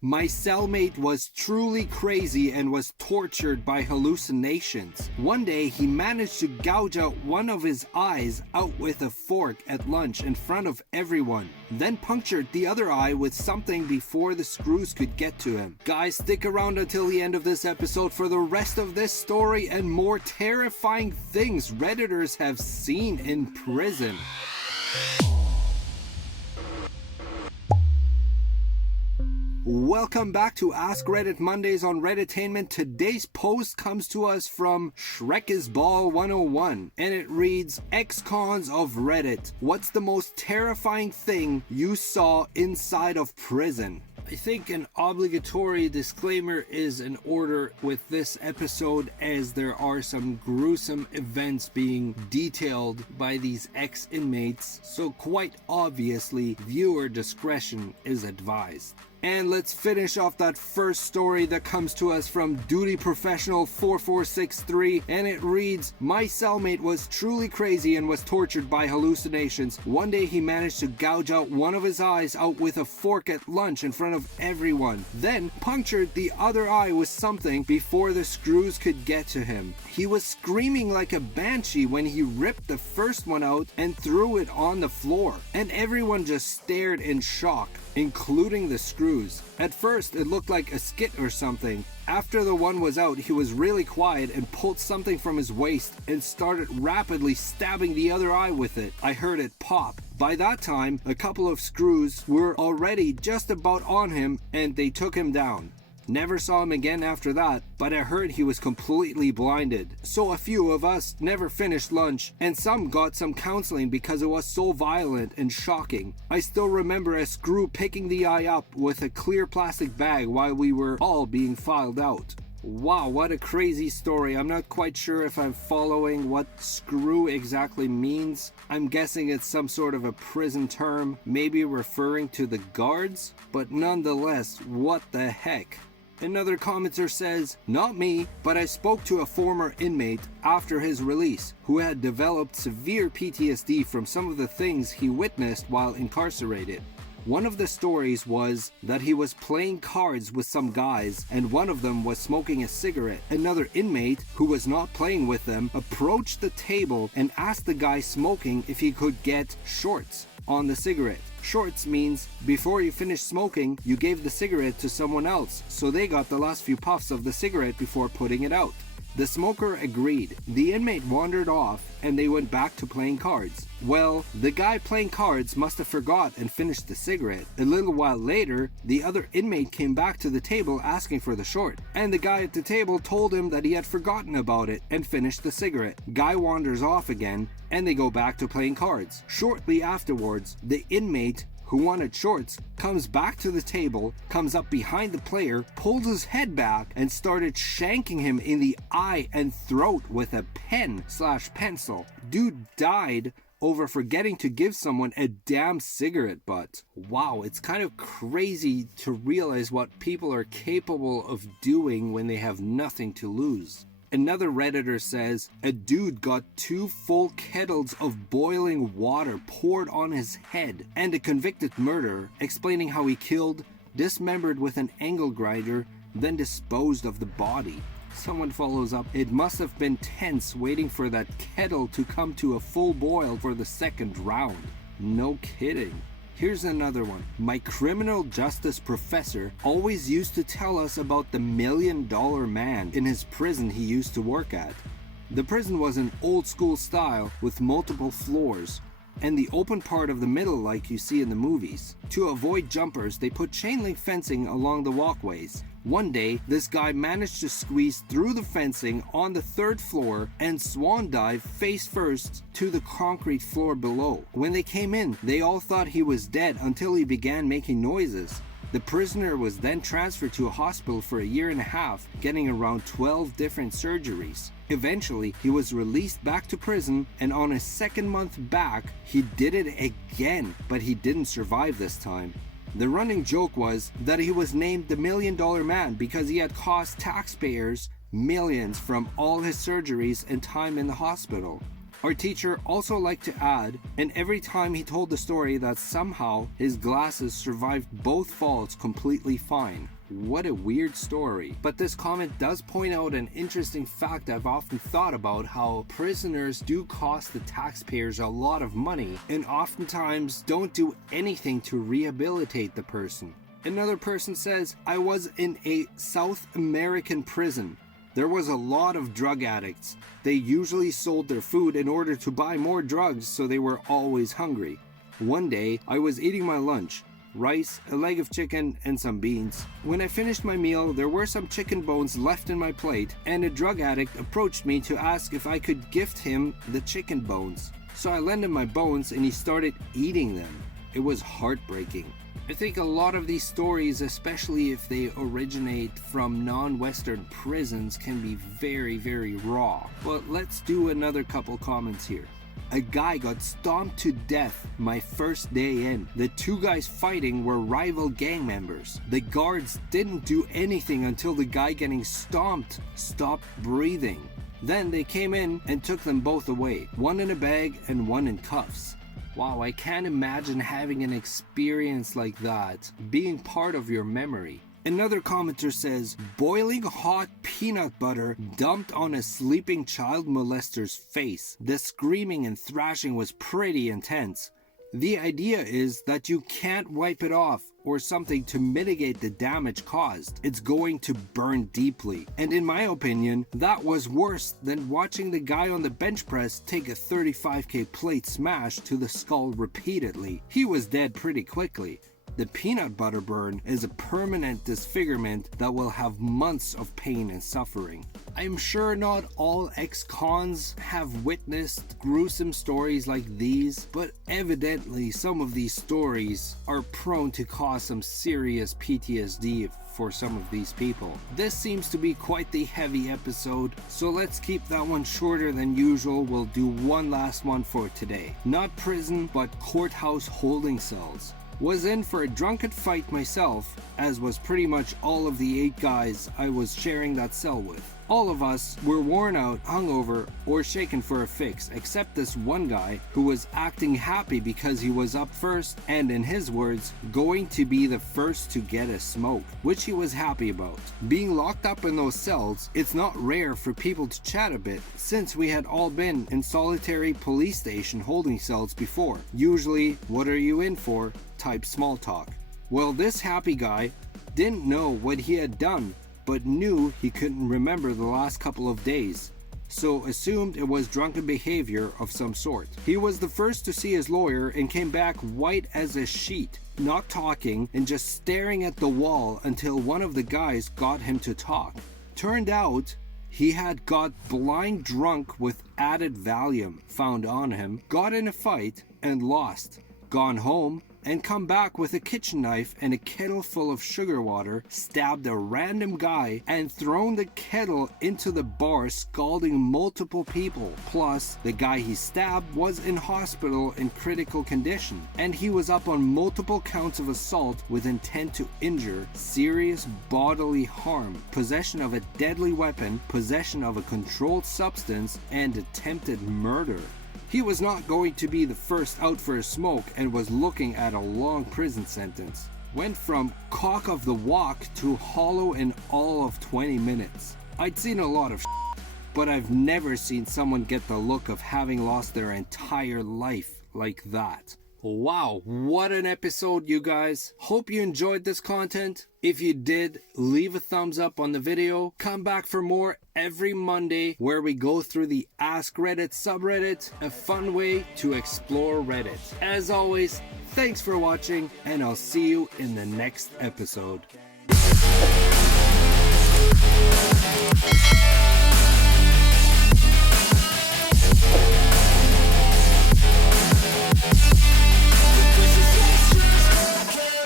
My cellmate was truly crazy and was tortured by hallucinations. One day, he managed to gouge out one of his eyes out with a fork at lunch in front of everyone, then punctured the other eye with something before the screws could get to him. Guys, stick around until the end of this episode for the rest of this story and more terrifying things Redditors have seen in prison. Welcome back to AskReddit Mondays on Redditainment. Today's post comes to us from Shrekisball101 and it reads, Ex-Cons of Reddit, what's the most terrifying thing you saw inside of prison? I think an obligatory disclaimer is in order with this episode, as there are some gruesome events being detailed by these ex-inmates, so quite obviously viewer discretion is advised. And let's finish off that first story that comes to us from Duty Professional 4463, and it reads, my cellmate was truly crazy and was tortured by hallucinations. One day he managed to gouge out one of his eyes out with a fork at lunch in front of everyone, then punctured the other eye with something before the screws could get to him. He was screaming like a banshee when he ripped the first one out and threw it on the floor, and everyone just stared in shock, including the screws. At first, it looked like a skit or something. After the one was out, he was really quiet and pulled something from his waist and started rapidly stabbing the other eye with it. I heard it pop. By that time, a couple of screws were already just about on him and they took him down. Never saw him again after that, but I heard he was completely blinded. So a few of us never finished lunch, and some got some counseling because it was so violent and shocking. I still remember a screw picking the eye up with a clear plastic bag while we were all being filed out. Wow, what a crazy story. I'm not quite sure if I'm following what screw exactly means. I'm guessing it's some sort of a prison term, maybe referring to the guards, but nonetheless, what the heck. Another commenter says, not me, but I spoke to a former inmate after his release who had developed severe PTSD from some of the things he witnessed while incarcerated. One of the stories was that he was playing cards with some guys and one of them was smoking a cigarette. Another inmate, who was not playing with them, approached the table and asked the guy smoking if he could get shorts on the cigarette. Shorts means before you finish smoking, you gave the cigarette to someone else, so they got the last few puffs of the cigarette before putting it out. The smoker agreed. The inmate wandered off and they went back to playing cards. Well, the guy playing cards must have forgot and finished the cigarette. A little while later, the other inmate came back to the table asking for the short, and the guy at the table told him that he had forgotten about it and finished the cigarette. Guy wanders off again and they go back to playing cards. Shortly afterwards, the inmate who wanted shorts comes back to the table, comes up behind the player, pulled his head back and started shanking him in the eye and throat with a pen/pencil. Dude died over forgetting to give someone a damn cigarette butt. Wow, it's kind of crazy to realize what people are capable of doing when they have nothing to lose. Another Redditor says, a dude got 2 full kettles of boiling water poured on his head, and a convicted murderer explaining how he killed, dismembered with an angle grinder, then disposed of the body. Someone follows up, it must have been tense waiting for that kettle to come to a full boil for the second round. No kidding. Here's another one. My criminal justice professor always used to tell us about the $1 million man in his prison he used to work at. The prison was an old school style with multiple floors, and the open part of the middle like you see in the movies. To avoid jumpers, they put chain link fencing along the walkways. One day, this guy managed to squeeze through the fencing on the 3rd floor and swan dive face first to the concrete floor below. When they came in, they all thought he was dead until he began making noises. The prisoner was then transferred to a hospital for a year and a half, getting around 12 different surgeries. Eventually, he was released back to prison, and on his 2nd month back, he did it again, but he didn't survive this time. The running joke was that he was named the $1 million man because he had cost taxpayers millions from all his surgeries and time in the hospital. Our teacher also liked to add, and every time he told the story, that somehow his glasses survived both falls completely fine. What a weird story. But this comment does point out an interesting fact I've often thought about, how prisoners do cost the taxpayers a lot of money and oftentimes don't do anything to rehabilitate the person. Another person says, I was in a South American prison. There was a lot of drug addicts. They usually sold their food in order to buy more drugs, so they were always hungry. One day, I was eating my lunch. Rice, a leg of chicken, and some beans. When I finished my meal, there were some chicken bones left in my plate, and a drug addict approached me to ask if I could gift him the chicken bones. So I lent him my bones and he started eating them. It was heartbreaking. I think a lot of these stories, especially if they originate from non-Western prisons, can be very, very raw. But let's do another couple comments here. A guy got stomped to death my first day in. The two guys fighting were rival gang members. The guards didn't do anything until the guy getting stomped stopped breathing. Then they came in and took them both away, one in a bag and one in cuffs. Wow, I can't imagine having an experience like that being part of your memory. Another commenter says, boiling hot peanut butter dumped on a sleeping child molester's face. The screaming and thrashing was pretty intense. The idea is that you can't wipe it off or something to mitigate the damage caused. It's going to burn deeply. And in my opinion, that was worse than watching the guy on the bench press take a 35k plate smash to the skull repeatedly. He was dead pretty quickly. The peanut butter burn is a permanent disfigurement that will have months of pain and suffering. I'm sure not all ex-cons have witnessed gruesome stories like these, but evidently some of these stories are prone to cause some serious PTSD for some of these people. This seems to be quite the heavy episode, so let's keep that one shorter than usual. We'll do one last one for today. Not prison, but courthouse holding cells. Was in for a drunken fight myself, as was pretty much all of the 8 guys I was sharing that cell with. All of us were worn out, hungover, or shaken for a fix, except this one guy who was acting happy because he was up first and, in his words, going to be the first to get a smoke, which he was happy about. Being locked up in those cells, it's not rare for people to chat a bit, since we had all been in solitary police station holding cells before. Usually, what are you in for? Type small talk. Well, this happy guy didn't know what he had done, but knew he couldn't remember the last couple of days, so assumed it was drunken behavior of some sort. He was the first to see his lawyer and came back white as a sheet, not talking and just staring at the wall until one of the guys got him to talk. Turned out he had got blind drunk with added Valium found on him, got in a fight and lost, gone home, and come back with a kitchen knife and a kettle full of sugar water, stabbed a random guy, and thrown the kettle into the bar, scalding multiple people. Plus, the guy he stabbed was in hospital in critical condition, and he was up on multiple counts of assault with intent to injure, serious bodily harm, possession of a deadly weapon, possession of a controlled substance, and attempted murder. He was not going to be the first out for a smoke and was looking at a long prison sentence. Went from cock of the walk to hollow in all of 20 minutes. I'd seen a lot of shit, but I've never seen someone get the look of having lost their entire life like that. Wow, what an episode, you guys. Hope you enjoyed this content. If you did, leave a thumbs up on the video. Come back for more every Monday where we go through the AskReddit subreddit, a fun way to explore Reddit. As always, thanks for watching, and I'll see you in the next episode.